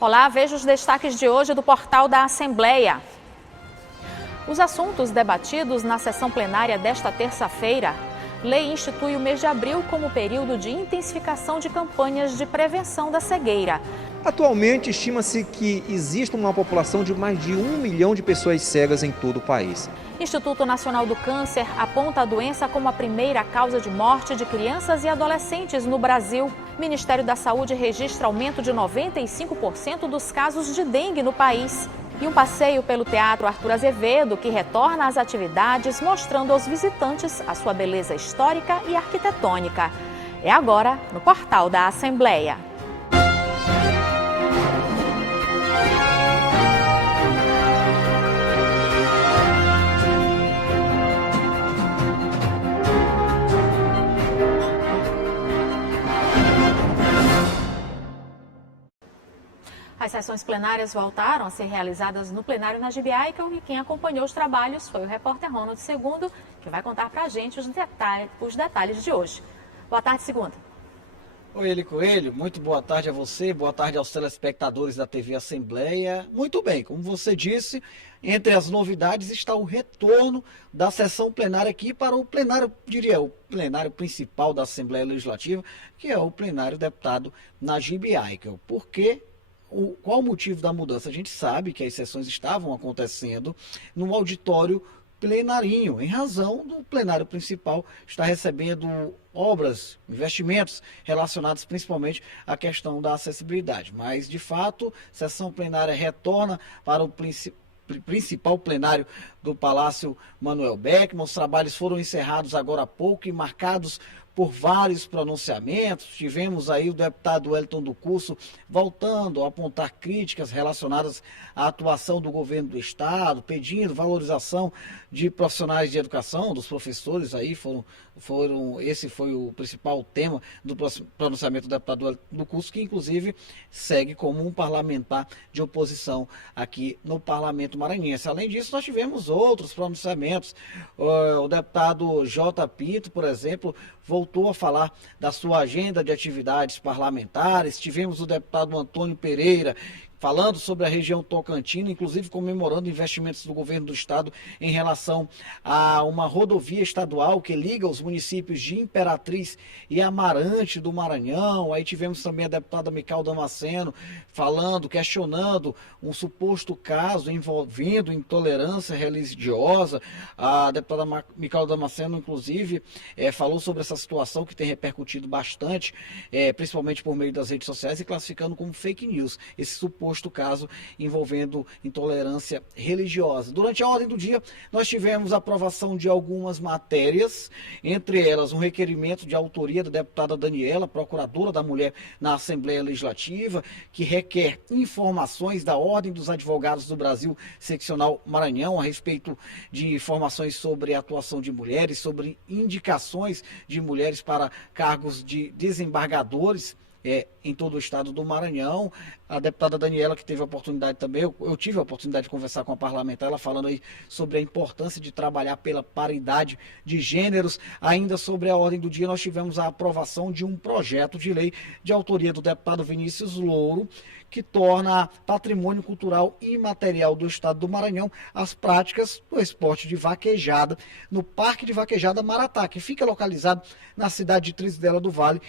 Olá, veja os destaques de hoje do portal da Assembleia. Os assuntos debatidos na sessão plenária desta terça-feira. Lei institui o mês de abril como período de intensificação de campanhas de prevenção da cegueira. Atualmente, estima-se que existe uma população de mais de 1 milhão de pessoas cegas em todo o país. Instituto Nacional do Câncer aponta a doença como a primeira causa de morte de crianças e adolescentes no Brasil. Ministério da Saúde registra aumento de 95% dos casos de dengue no país. E um passeio pelo Teatro Arthur Azevedo, que retorna às atividades, mostrando aos visitantes a sua beleza histórica e arquitetônica. É agora no portal da Assembleia. As sessões plenárias voltaram a ser realizadas no plenário na Gibiaica e quem acompanhou os trabalhos foi o repórter Ronald Segundo, que vai contar para a gente os detalhes de hoje. Boa tarde, Segundo. Oi, Eli Coelho, muito boa tarde a você, boa tarde aos telespectadores da TV Assembleia. Muito bem, como você disse, entre as novidades está o retorno da sessão plenária aqui para o plenário, o plenário principal da Assembleia Legislativa, que é o plenário deputado Najib Aikel. Por quê? Qual o motivo da mudança? A gente sabe que as sessões estavam acontecendo no auditório plenarinho, em razão do plenário principal estar recebendo obras, investimentos relacionados principalmente à questão da acessibilidade. Mas, de fato, a sessão plenária retorna para o principal plenário do Palácio Manuel Beckmann. Os trabalhos foram encerrados agora há pouco e marcados por vários pronunciamentos. Tivemos aí o deputado Wellington do Curso voltando a apontar críticas relacionadas à atuação do governo do estado, pedindo valorização de profissionais de educação, dos professores aí, esse foi o principal tema do pronunciamento do deputado Wellington do Curso, que inclusive segue como um parlamentar de oposição aqui no Parlamento Maranhense. Além disso, nós tivemos outros pronunciamentos. O deputado J. Pinto, por exemplo, voltou a falar da sua agenda de atividades parlamentares. Tivemos o deputado Antônio Pereira falando sobre a região Tocantina, inclusive comemorando investimentos do governo do estado em relação a uma rodovia estadual que liga os municípios de Imperatriz e Amarante do Maranhão. Aí tivemos também a deputada Micael Damasceno questionando um suposto caso envolvendo intolerância religiosa. A deputada Micael Damasceno, inclusive, falou sobre essa situação que tem repercutido bastante, principalmente por meio das redes sociais, e classificando como fake news esse suposto caso envolvendo intolerância religiosa. Durante a ordem do dia, nós tivemos a aprovação de algumas matérias, entre elas um requerimento de autoria da deputada Daniela, procuradora da mulher na Assembleia Legislativa, que requer informações da Ordem dos Advogados do Brasil, seccional Maranhão, a respeito de informações sobre a atuação de mulheres, sobre indicações de mulheres para cargos de desembargadores em todo o estado do Maranhão. A deputada Daniela, que teve a oportunidade também, eu tive a oportunidade de conversar com a parlamentar, ela falando aí sobre a importância de trabalhar pela paridade de gêneros. Ainda sobre a ordem do dia, nós tivemos a aprovação de um projeto de lei de autoria do deputado Vinícius Louro, que torna patrimônio cultural imaterial do estado do Maranhão as práticas do esporte de vaquejada no Parque de Vaquejada Maratá, que fica localizado na cidade de Trizidela do Vale,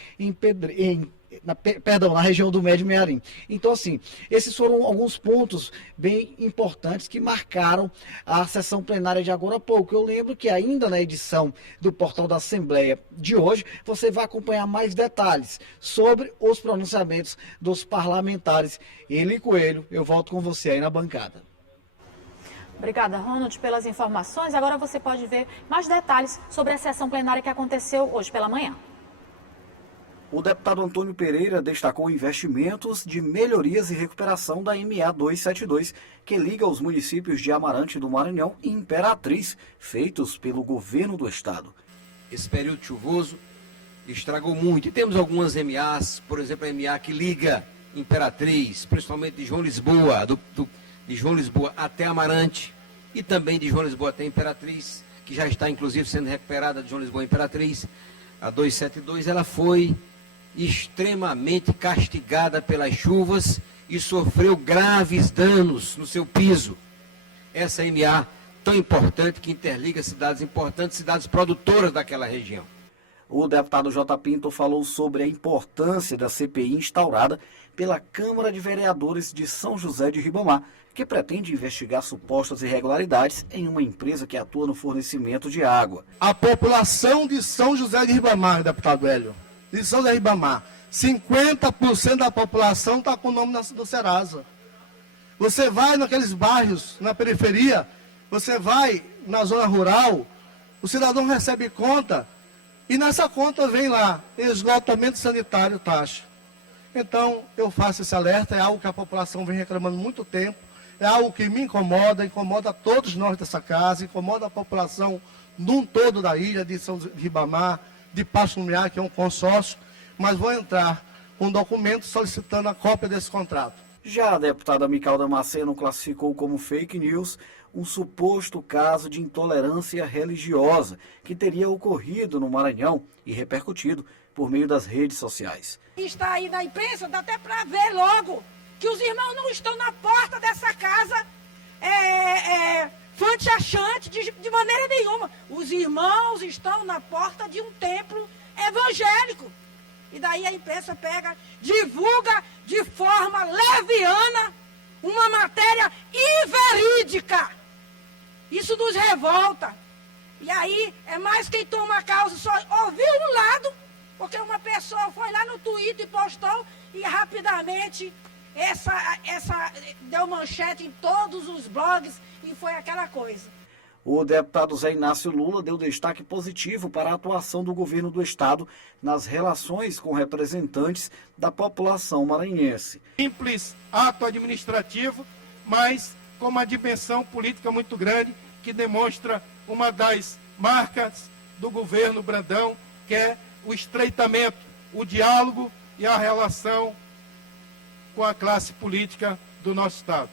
na região do Médio Mearim. Então, assim, esses foram alguns pontos bem importantes que marcaram a sessão plenária de agora há pouco. Eu lembro que ainda na edição do Portal da Assembleia de hoje, você vai acompanhar mais detalhes sobre os pronunciamentos dos parlamentares. Eli Coelho, eu volto com você aí na bancada. Obrigada, Ronald, pelas informações. Agora você pode ver mais detalhes sobre a sessão plenária que aconteceu hoje pela manhã. O deputado Antônio Pereira destacou investimentos de melhorias e recuperação da MA 272, que liga os municípios de Amarante do Maranhão e Imperatriz, feitos pelo governo do estado. Esse período chuvoso estragou muito. E temos algumas MAs, por exemplo, a MA que liga Imperatriz, principalmente de João Lisboa, de João Lisboa até Amarante, e também de João Lisboa até Imperatriz, que já está inclusive sendo recuperada de João Lisboa a Imperatriz. A 272, ela foi extremamente castigada pelas chuvas e sofreu graves danos no seu piso. Essa MA tão importante que interliga cidades importantes, cidades produtoras daquela região. O deputado J. Pinto falou sobre a importância da CPI instaurada pela Câmara de Vereadores de São José de Ribamar, que pretende investigar supostas irregularidades em uma empresa que atua no fornecimento de água. A população de São José de Ribamar, deputado Hélio, de São José de Ribamar, 50% da população está com o nome do Serasa. Você vai naqueles bairros, na periferia, você vai na zona rural, o cidadão recebe conta e nessa conta vem lá, esgotamento sanitário, taxa. Então, eu faço esse alerta, é algo que a população vem reclamando há muito tempo, é algo que me incomoda, incomoda todos nós dessa casa, incomoda a população num todo da ilha, de São Ribamar, de Passo Lumiar, que é um consórcio, mas vou entrar com um documento solicitando a cópia desse contrato. Já a deputada Mical Damasceno classificou como fake news um suposto caso de intolerância religiosa que teria ocorrido no Maranhão e repercutido por meio das redes sociais. Está aí na imprensa, dá até para ver logo que os irmãos não estão na porta dessa casa fanchachante de maneira nenhuma. Os irmãos estão na porta de um templo evangélico. E daí a imprensa pega, divulga de forma leviana uma matéria inverídica. Isso nos revolta. E aí é mais quem toma causa, só ouviu um lado, porque uma pessoa foi lá no Twitter e postou e rapidamente essa deu manchete em todos os blogs e foi aquela coisa. O deputado Zé Inácio Lula deu destaque positivo para a atuação do governo do estado nas relações com representantes da população maranhense. Simples ato administrativo, mas com uma dimensão política muito grande, que demonstra uma das marcas do governo Brandão, que é o estreitamento, o diálogo e a relação com a classe política do nosso estado.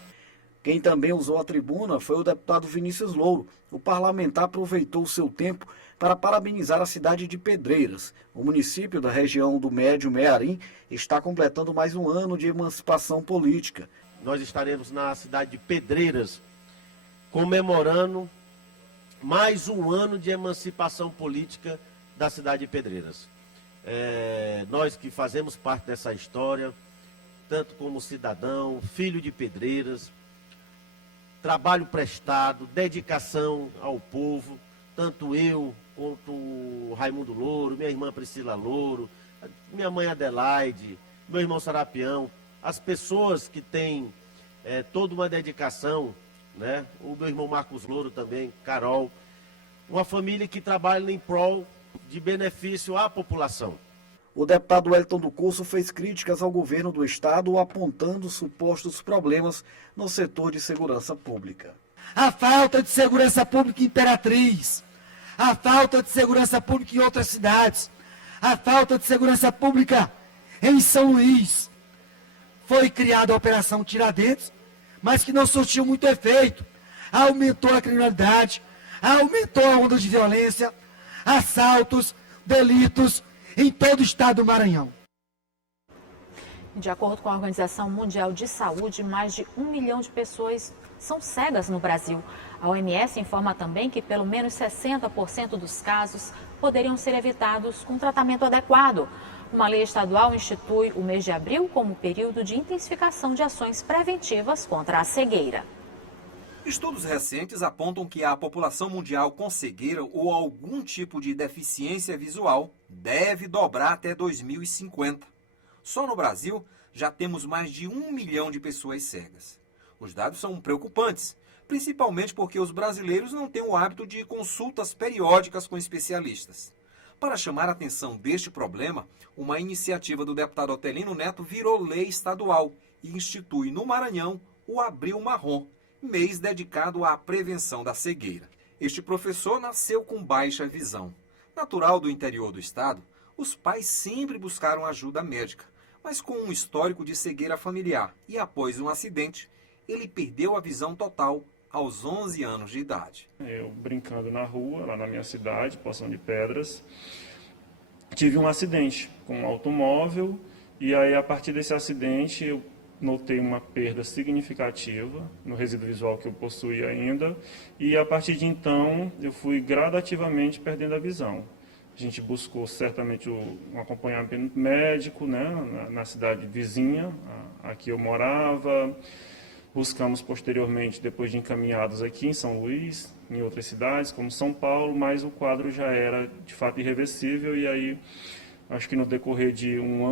Quem também usou a tribuna foi o deputado Vinícius Louro. O parlamentar aproveitou o seu tempo para parabenizar a cidade de Pedreiras. O município da região do Médio Mearim está completando mais um ano de emancipação política. Nós estaremos na cidade de Pedreiras comemorando mais um ano de emancipação política da cidade de Pedreiras. Nós que fazemos parte dessa história, tanto como cidadão, filho de Pedreiras, trabalho prestado, dedicação ao povo, tanto eu quanto o Raimundo Louro, minha irmã Priscila Louro, minha mãe Adelaide, meu irmão Sarapião, as pessoas que têm toda uma dedicação, né? O meu irmão Marcos Louro também, Carol, uma família que trabalha em prol de benefício à população. O deputado Wellington do Curso fez críticas ao governo do estado, apontando supostos problemas no setor de segurança pública. A falta de segurança pública em Imperatriz, a falta de segurança pública em outras cidades, a falta de segurança pública em São Luís. Foi criada a Operação Tiradentes, mas que não surtiu muito efeito. Aumentou a criminalidade, aumentou a onda de violência, assaltos, delitos, em todo o estado do Maranhão. De acordo com a Organização Mundial de Saúde, mais de 1 milhão de pessoas são cegas no Brasil. A OMS informa também que pelo menos 60% dos casos poderiam ser evitados com tratamento adequado. Uma lei estadual institui o mês de abril como período de intensificação de ações preventivas contra a cegueira. Estudos recentes apontam que a população mundial com cegueira ou algum tipo de deficiência visual deve dobrar até 2050. Só no Brasil já temos mais de 1 milhão de pessoas cegas. Os dados são preocupantes, principalmente porque os brasileiros não têm o hábito de consultas periódicas com especialistas. Para chamar a atenção deste problema, uma iniciativa do deputado Otelino Neto virou lei estadual e institui no Maranhão o Abril Marrom, mês dedicado à prevenção da cegueira. Este professor nasceu com baixa visão. Natural do interior do estado, os pais sempre buscaram ajuda médica, mas com um histórico de cegueira familiar e após um acidente, ele perdeu a visão total aos 11 anos de idade. Eu brincando na rua, lá na minha cidade, Poção de Pedras, tive um acidente com um automóvel e aí a partir desse acidente eu notei uma perda significativa no resíduo visual que eu possuía ainda, e a partir de então eu fui gradativamente perdendo a visão. A gente buscou certamente um acompanhamento médico, né, na cidade vizinha, a que eu morava. Buscamos posteriormente, depois de encaminhados aqui em São Luís, em outras cidades, como São Paulo, mas o quadro já era de fato irreversível, e aí acho que no decorrer de um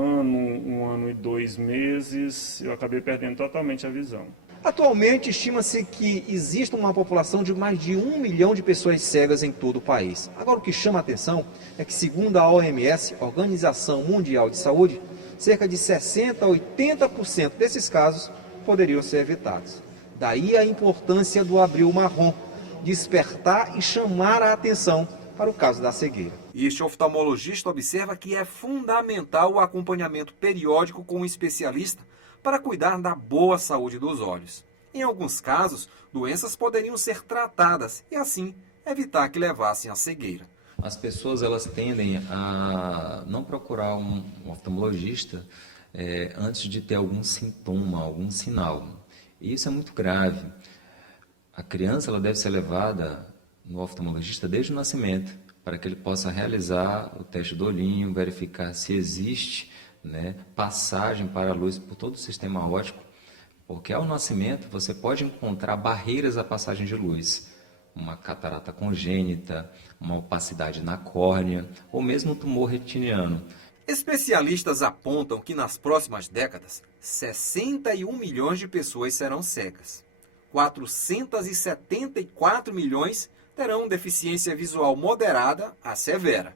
ano e 2 meses, eu acabei perdendo totalmente a visão. Atualmente, estima-se que existe uma população de mais de 1 milhão de pessoas cegas em todo o país. Agora, o que chama a atenção é que, segundo a OMS, Organização Mundial de Saúde, cerca de 60% a 80% desses casos poderiam ser evitados. Daí a importância do Abril Marrom, despertar e chamar a atenção para o caso da cegueira. Este oftalmologista observa que é fundamental o acompanhamento periódico com um especialista para cuidar da boa saúde dos olhos. Em alguns casos, doenças poderiam ser tratadas e, assim, evitar que levassem à cegueira. As pessoas elas tendem a não procurar um oftalmologista antes de ter algum sintoma, algum sinal. E isso é muito grave. A criança ela deve ser levada no oftalmologista desde o nascimento, para que ele possa realizar o teste do olhinho, verificar se existe, né, passagem para a luz por todo o sistema óptico, porque ao nascimento você pode encontrar barreiras à passagem de luz, uma catarata congênita, uma opacidade na córnea ou mesmo um tumor retiniano. Especialistas apontam que nas próximas décadas, 61 milhões de pessoas serão cegas. 474 milhões terão deficiência visual moderada a severa.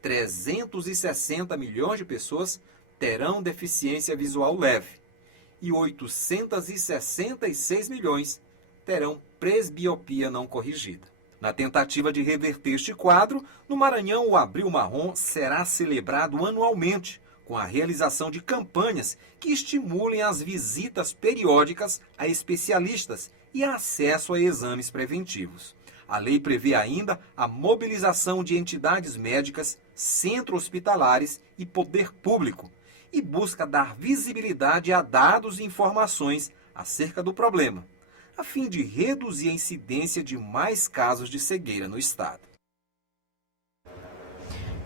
360 milhões de pessoas terão deficiência visual leve. E 866 milhões terão presbiopia não corrigida. Na tentativa de reverter este quadro, no Maranhão o Abril Marrom será celebrado anualmente, com a realização de campanhas que estimulem as visitas periódicas a especialistas e acesso a exames preventivos. A lei prevê ainda a mobilização de entidades médicas, centros hospitalares e poder público, e busca dar visibilidade a dados e informações acerca do problema, a fim de reduzir a incidência de mais casos de cegueira no estado.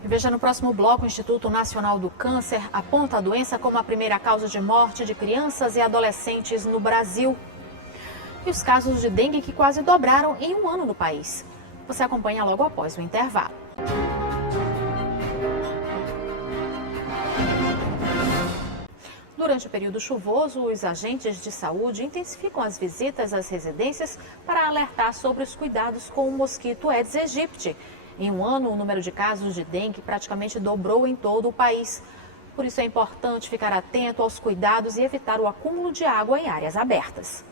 E veja no próximo bloco, o Instituto Nacional do Câncer aponta a doença como a primeira causa de morte de crianças e adolescentes no Brasil. E os casos de dengue que quase dobraram em um ano no país. Você acompanha logo após o intervalo. Durante o período chuvoso, os agentes de saúde intensificam as visitas às residências para alertar sobre os cuidados com o mosquito Aedes aegypti. Em um ano, o número de casos de dengue praticamente dobrou em todo o país. Por isso é importante ficar atento aos cuidados e evitar o acúmulo de água em áreas abertas.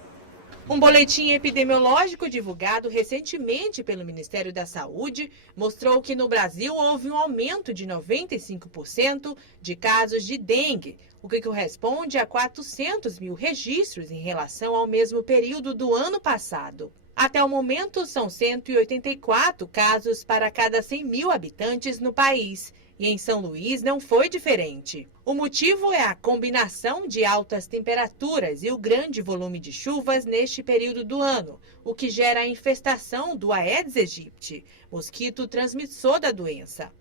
Um boletim epidemiológico divulgado recentemente pelo Ministério da Saúde mostrou que no Brasil houve um aumento de 95% de casos de dengue, o que corresponde a 400 mil registros em relação ao mesmo período do ano passado. Até o momento, são 184 casos para cada 100 mil habitantes no país. E em São Luís não foi diferente. O motivo é a combinação de altas temperaturas e o grande volume de chuvas neste período do ano, o que gera a infestação do Aedes aegypti, mosquito transmissor da doença.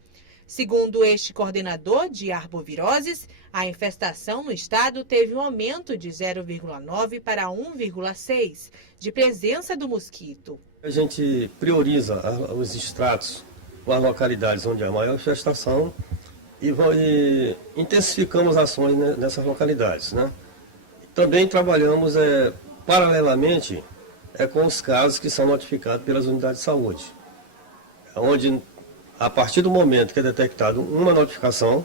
Segundo este coordenador de arboviroses, a infestação no estado teve um aumento de 0,9 para 1,6 de presença do mosquito. A gente prioriza os estratos com as localidades onde há maior infestação e intensificamos ações nessas localidades, né? Também trabalhamos paralelamente com os casos que são notificados pelas unidades de saúde, onde a partir do momento que é detectado uma notificação,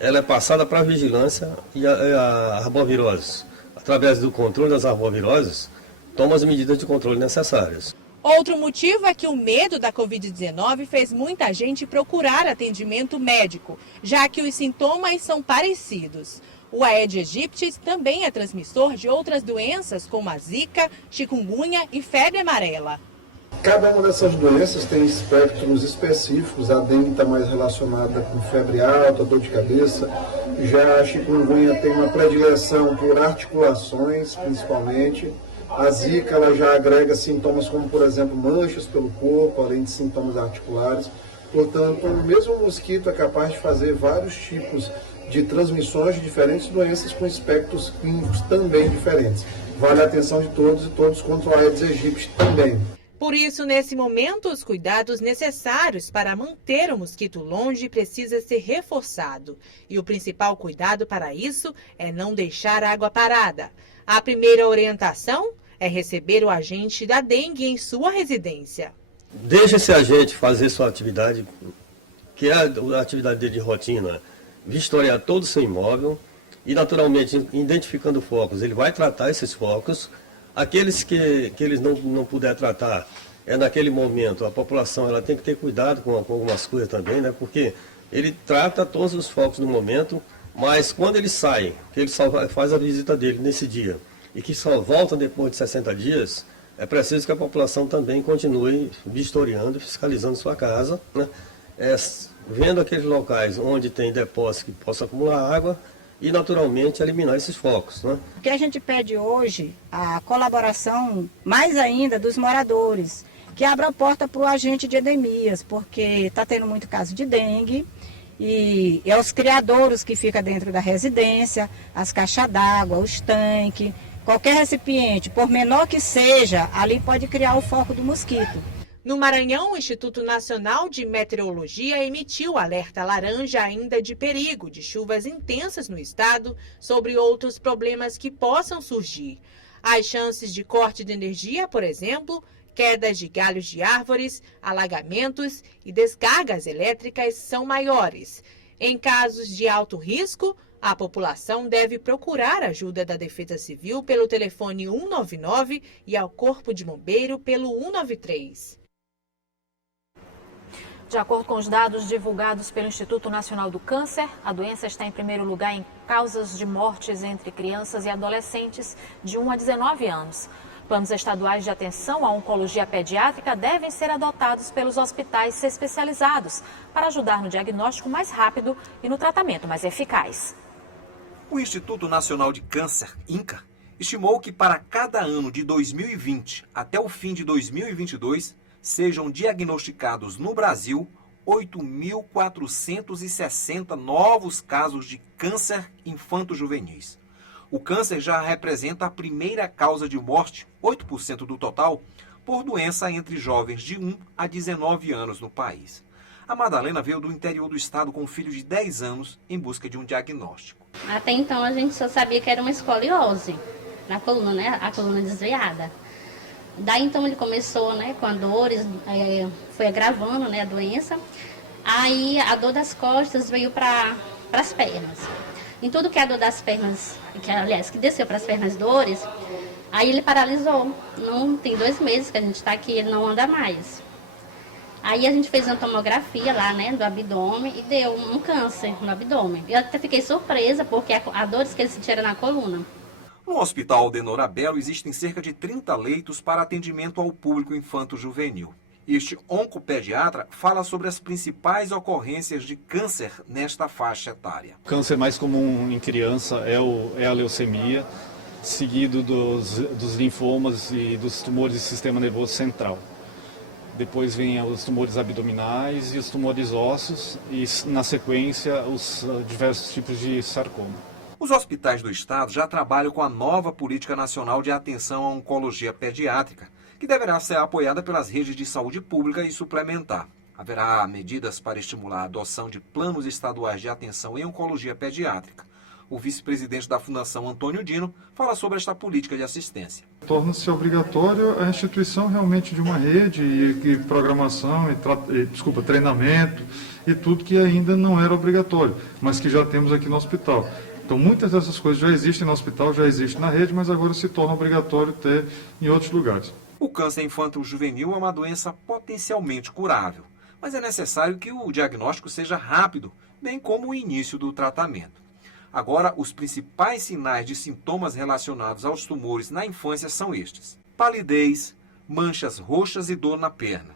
ela é passada para a vigilância e a arbovirose, através do controle das arboviroses, toma as medidas de controle necessárias. Outro motivo é que o medo da Covid-19 fez muita gente procurar atendimento médico, já que os sintomas são parecidos. O Aedes aegypti também é transmissor de outras doenças como a zika, chikungunya e febre amarela. Cada uma dessas doenças tem espectros específicos. A dengue está mais relacionada com febre alta, dor de cabeça. Já a chikungunya tem uma predileção por articulações, principalmente. A zika ela já agrega sintomas como, por exemplo, manchas pelo corpo, além de sintomas articulares. Portanto, o mesmo mosquito é capaz de fazer vários tipos de transmissões de diferentes doenças com espectros clínicos também diferentes. Vale a atenção de todos e todos contra o Aedes aegypti também. Por isso, nesse momento, os cuidados necessários para manter o mosquito longe precisa ser reforçado. E o principal cuidado para isso é não deixar água parada. A primeira orientação é receber o agente da dengue em sua residência. Deixe esse agente fazer sua atividade, que é a atividade dele de rotina, vistoriar todo o seu imóvel e, naturalmente, identificando focos, ele vai tratar esses focos. Aqueles que eles não puder tratar, naquele momento, a população ela tem que ter cuidado com algumas coisas também, né? Porque ele trata todos os focos no momento, mas quando ele sai, que ele só faz a visita dele nesse dia, e que só volta depois de 60 dias, é preciso que a população também continue vistoriando, fiscalizando sua casa, né? Vendo aqueles locais onde tem depósito que possa acumular água, e, naturalmente, eliminar esses focos, né? O que a gente pede hoje, a colaboração, mais ainda, dos moradores, que abra a porta para o agente de endemias, porque está tendo muito caso de dengue, e é os criadouros que ficam dentro da residência, as caixas d'água, os tanques, qualquer recipiente, por menor que seja, ali pode criar o foco do mosquito. No Maranhão, o Instituto Nacional de Meteorologia emitiu alerta laranja ainda de perigo de chuvas intensas no estado sobre outros problemas que possam surgir. As chances de corte de energia, por exemplo, quedas de galhos de árvores, alagamentos e descargas elétricas são maiores. Em casos de alto risco, a população deve procurar ajuda da Defesa Civil pelo telefone 199 e ao Corpo de Bombeiro pelo 193. De acordo com os dados divulgados pelo Instituto Nacional do Câncer, a doença está em primeiro lugar em causas de mortes entre crianças e adolescentes de 1 a 19 anos. Planos estaduais de atenção à oncologia pediátrica devem ser adotados pelos hospitais especializados para ajudar no diagnóstico mais rápido e no tratamento mais eficaz. O Instituto Nacional de Câncer, INCA, estimou que para cada ano de 2020 até o fim de 2022, sejam diagnosticados no Brasil 8.460 novos casos de câncer infanto-juvenis. O câncer já representa a primeira causa de morte, 8% do total, por doença entre jovens de 1 a 19 anos no país. A Madalena veio do interior do estado com um filho de 10 anos em busca de um diagnóstico. Até então a gente só sabia que era uma escoliose na coluna, né? A coluna desviada. Daí então ele começou, né, com dores, foi agravando, né, a doença. Aí a dor das costas veio para as pernas. Em tudo que é a dor das pernas, que desceu para as pernas dores, aí ele paralisou. Não tem 2 meses que a gente está aqui, ele não anda mais. Aí a gente fez uma tomografia lá, né, do abdômen e deu um câncer no abdômen. Eu até fiquei surpresa porque a dores que ele sentia era na coluna. No Hospital Aldenor Abelo existem cerca de 30 leitos para atendimento ao público infanto-juvenil. Este oncopediatra fala sobre as principais ocorrências de câncer nesta faixa etária. O câncer mais comum em criança é a leucemia, seguido dos linfomas e dos tumores do sistema nervoso central. Depois vem os tumores abdominais e os tumores ósseos e, na sequência, os diversos tipos de sarcoma. Os hospitais do estado já trabalham com a nova Política Nacional de Atenção à Oncologia Pediátrica, que deverá ser apoiada pelas redes de saúde pública e suplementar. Haverá medidas para estimular a adoção de planos estaduais de atenção em oncologia pediátrica. O vice-presidente da Fundação, Antônio Dino, fala sobre esta política de assistência. Torna-se obrigatório a instituição realmente de uma rede e programação, treinamento e tudo que ainda não era obrigatório, mas que já temos aqui no hospital. Então, muitas dessas coisas já existem no hospital, já existem na rede, mas agora se torna obrigatório ter em outros lugares. O câncer infanto-juvenil é uma doença potencialmente curável, mas é necessário que o diagnóstico seja rápido, bem como o início do tratamento. Agora, os principais sinais de sintomas relacionados aos tumores na infância são estes: palidez, manchas roxas e dor na perna,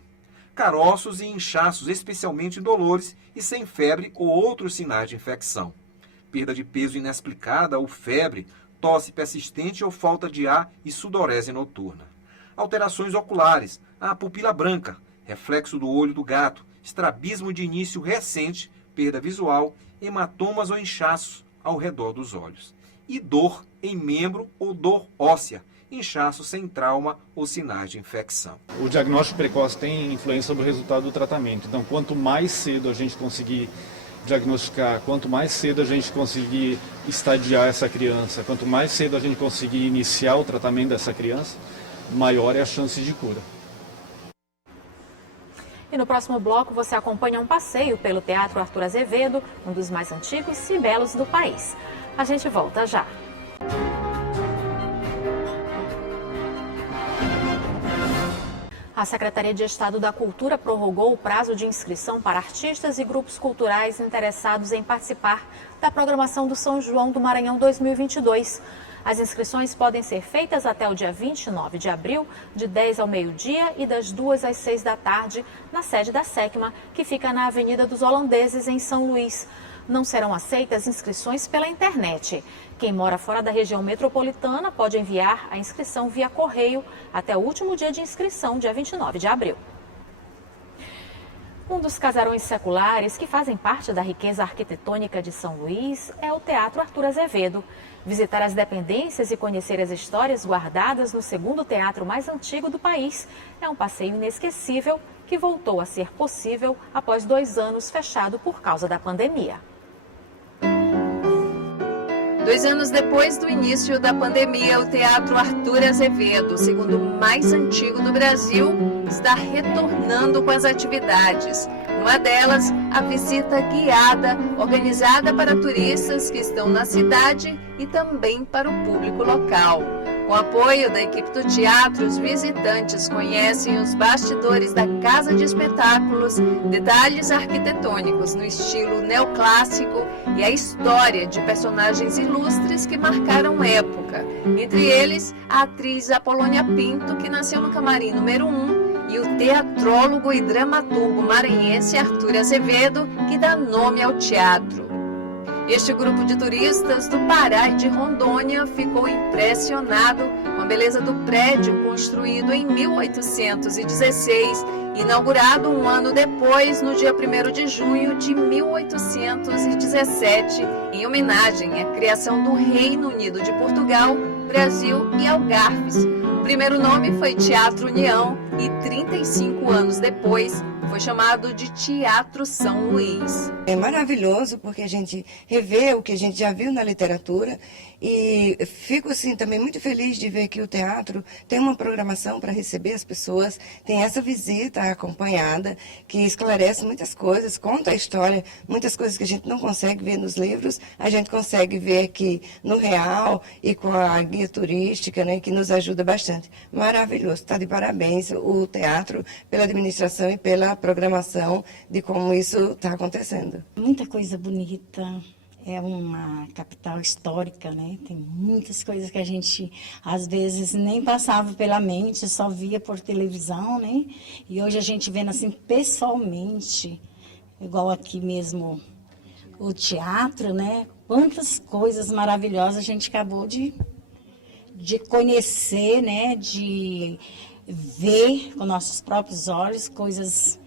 caroços e inchaços, especialmente indolores e sem febre ou outros sinais de infecção, perda de peso inexplicada ou febre, tosse persistente ou falta de ar e sudorese noturna. Alterações oculares, a pupila branca, reflexo do olho do gato, estrabismo de início recente, perda visual, hematomas ou inchaços ao redor dos olhos. E dor em membro ou dor óssea, inchaço sem trauma ou sinais de infecção. O diagnóstico precoce tem influência sobre o resultado do tratamento. Então, quanto mais cedo a gente conseguir diagnosticar, quanto mais cedo a gente conseguir estadiar essa criança, quanto mais cedo a gente conseguir iniciar o tratamento dessa criança, maior é a chance de cura. E no próximo bloco você acompanha um passeio pelo Teatro Arthur Azevedo, um dos mais antigos e belos do país. A gente volta já. A Secretaria de Estado da Cultura prorrogou o prazo de inscrição para artistas e grupos culturais interessados em participar da programação do São João do Maranhão 2022. As inscrições podem ser feitas até o dia 29 de abril, de 10 ao meio-dia e das 2 às 6 da tarde, na sede da SECMA, que fica na Avenida dos Holandeses, em São Luís. Não serão aceitas inscrições pela internet. Quem mora fora da região metropolitana pode enviar a inscrição via correio até o último dia de inscrição, dia 29 de abril. Um dos casarões seculares que fazem parte da riqueza arquitetônica de São Luís é o Teatro Arthur Azevedo. Visitar as dependências e conhecer as histórias guardadas no segundo teatro mais antigo do país é um passeio inesquecível que voltou a ser possível após 2 anos fechado por causa da pandemia. 2 anos depois do início da pandemia, o Teatro Arthur Azevedo, o segundo mais antigo do Brasil, está retornando com as atividades. Uma delas, a visita guiada, organizada para turistas que estão na cidade e também para o público local. Com o apoio da equipe do teatro, os visitantes conhecem os bastidores da casa de espetáculos, detalhes arquitetônicos no estilo neoclássico e a história de personagens ilustres que marcaram época. Entre eles, a atriz Apolônia Pinto, que nasceu no camarim número 1, e o teatrólogo e dramaturgo maranhense Arthur Azevedo, que dá nome ao teatro. Este grupo de turistas do Pará e de Rondônia ficou impressionado com a beleza do prédio construído em 1816, inaugurado um ano depois, no dia 1º de junho de 1817, em homenagem à criação do Reino Unido de Portugal, Brasil e Algarves. O primeiro nome foi Teatro União e 35 anos depois foi chamado de Teatro São Luís. É maravilhoso porque a gente revê o que a gente já viu na literatura e fico assim também muito feliz de ver que o teatro tem uma programação para receber as pessoas, tem essa visita acompanhada que esclarece muitas coisas, conta a história, muitas coisas que a gente não consegue ver nos livros, a gente consegue ver aqui no real e com a guia turística, né, que nos ajuda bastante. Maravilhoso, está de parabéns o teatro pela administração e pela programação de como isso está acontecendo. Muita coisa bonita, é uma capital histórica, né? Tem muitas coisas que a gente às vezes nem passava pela mente, só via por televisão, né? E hoje a gente vendo assim pessoalmente, igual aqui mesmo o teatro, né? Quantas coisas maravilhosas a gente acabou de conhecer, né? De ver com nossos próprios olhos coisas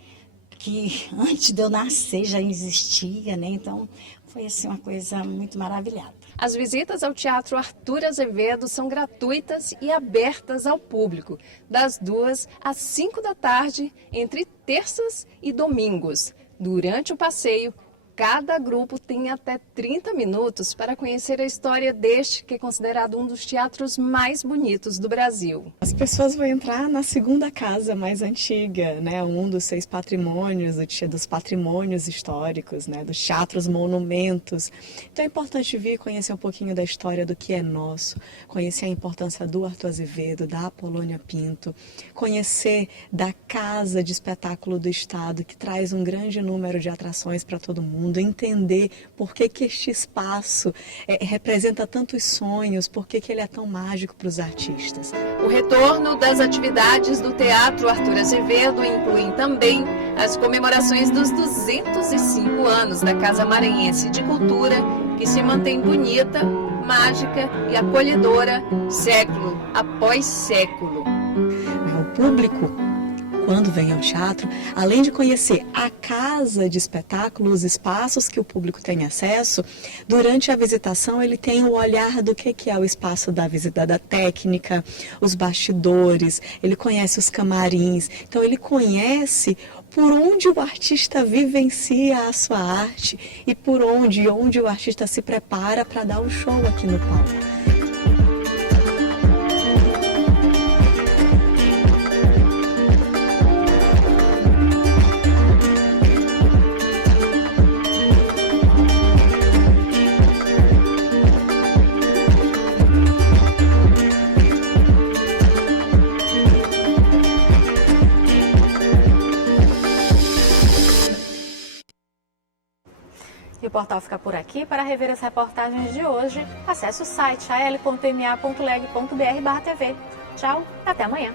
que antes de eu nascer já existia, né? Então foi assim uma coisa muito maravilhada. As visitas ao Teatro Arthur Azevedo são gratuitas e abertas ao público, das 2 às 5 da tarde, entre terças e domingos. Durante o passeio, cada grupo tem até 30 minutos para conhecer a história deste, que é considerado um dos teatros mais bonitos do Brasil. As pessoas vão entrar na segunda casa mais antiga, né? Um dos 6 patrimônios, dos patrimônios históricos, né? Dos teatros monumentos. Então é importante vir conhecer um pouquinho da história do que é nosso, conhecer a importância do Arthur Azevedo, da Apolônia Pinto, conhecer da Casa de Espetáculo do Estado, que traz um grande número de atrações para todo mundo. fundo, entender por que este espaço representa tantos sonhos, por que ele é tão mágico para os artistas. O retorno das atividades do Teatro Arthur Azevedo incluem também as comemorações dos 205 anos da Casa Maranhense de Cultura, que se mantém bonita, mágica e acolhedora, século após século. O público, quando vem ao teatro, além de conhecer a casa de espetáculo, os espaços que o público tem acesso, durante a visitação ele tem o olhar do que é o espaço da visita da técnica, os bastidores, ele conhece os camarins, então ele conhece por onde o artista vivencia a sua arte e por onde o artista se prepara para dar o show aqui no palco. E o portal fica por aqui. Para rever as reportagens de hoje, acesse o site al.ma.leg.br/tv. Tchau, até amanhã.